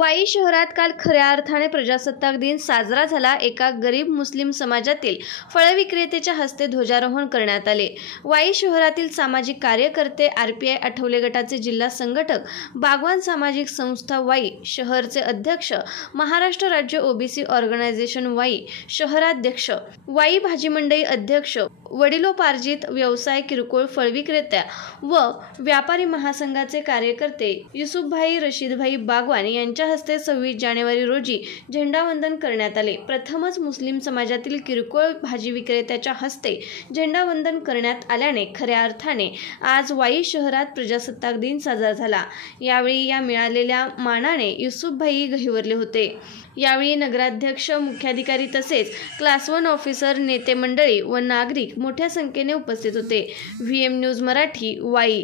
वाई शहरात काल खऱ्या अर्थाने प्रजासत्ताक दिन साजरा झाला। एका गरीब मुस्लिम समाजातील फळ विक्रेत्याच्या हस्ते ध्वजारोहण करण्यात आले। वाई शहरातील सामाजिक कार्यकर्ते, आरपीआय आठवले गटाचे जिल्हा संघटक, बागवान सामाजिक संस्था वाई शहरचे अध्यक्ष, महाराष्ट्र राज्य ओबीसी ऑर्गनायझेशन वाई शहराध्यक्ष, वाई भाजी मंडई अध्यक्ष, वडिलोपार्जित व्यवसाय किरकोळ फळ विक्रेत्या व व्यापारी महासंघाचे कार्यकर्ते युसुफभाई रशीदभाई बागवान यांच्या हस्ते 26 जानेवारी रोजी झेंडावंदन करण्यात आले। प्रथमच मुस्लिम समाजातील किरकोळ भाजी विक्रेत्याच्या हस्ते झेंडावंदन करण्यात आल्याने खऱ्या अर्थाने आज वाई शहरात प्रजासत्ताक दिन साजरा झाला। यावेळी या मिळालेल्या मानाने युसुफभाई गहिवरले होते। यावेळी नगराध्यक्ष, मुख्याधिकारी तसेच क्लास 1 ऑफिसर, नेते मंडळी व नागरिक मोठ्या संख्येने उपस्थित होते। VM news Marathi, Wai.